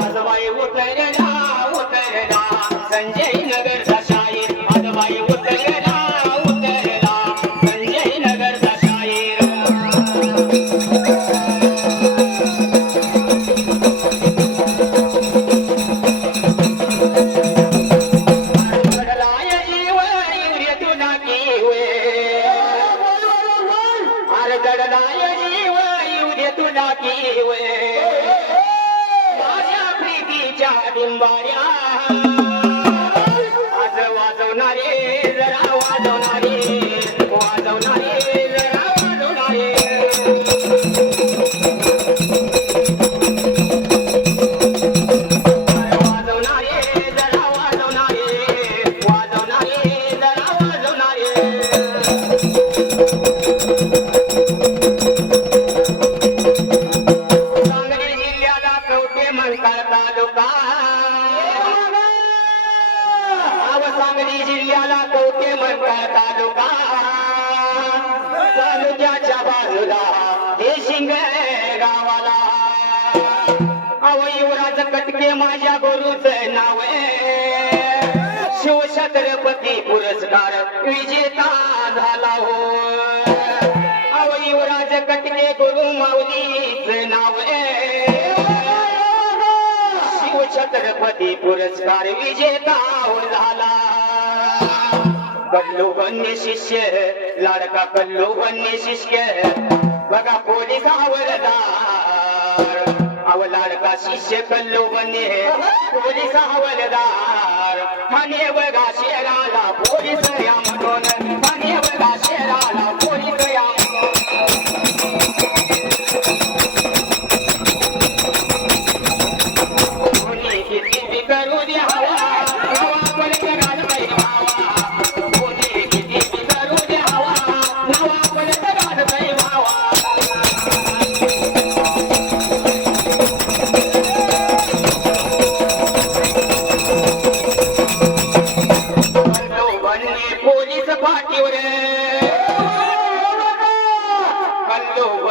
आज उतरला उतरला संजय तुला किवे माझ्या प्रीतीच्या डिंबाऱ्या आज वाजवणारे जरा तालुका। सांगली जिल्ह्याला म्हणतात तालुका। तालुक्याच्या बाजूला देशिंग गावाला। अव युवराज कटके माझ्या गुरुच नाव शिवछत्रपती पुरस्कार विजेता झाला हो। अव युवराज कटके गुरु माऊलीच नाव शिवछत्रपती पुरस्कार विजेता हो झाला. कल्लू वन्य शिष्य लाडका कल्लू वन्य शिष्य बघा पोलीस हवलदार अव लाडका शिष्य कल्लू वन्य पोलीस हवलदार म्हणे बघा शेराला पोलीस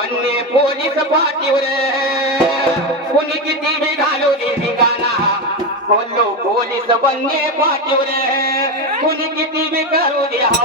कल्लो पोलीस पाठीवर? कुणी किती बी घालवली ठिकाणा? बोललो पोलीस बनणे पाठीवर. कुणी किती बी करू द्या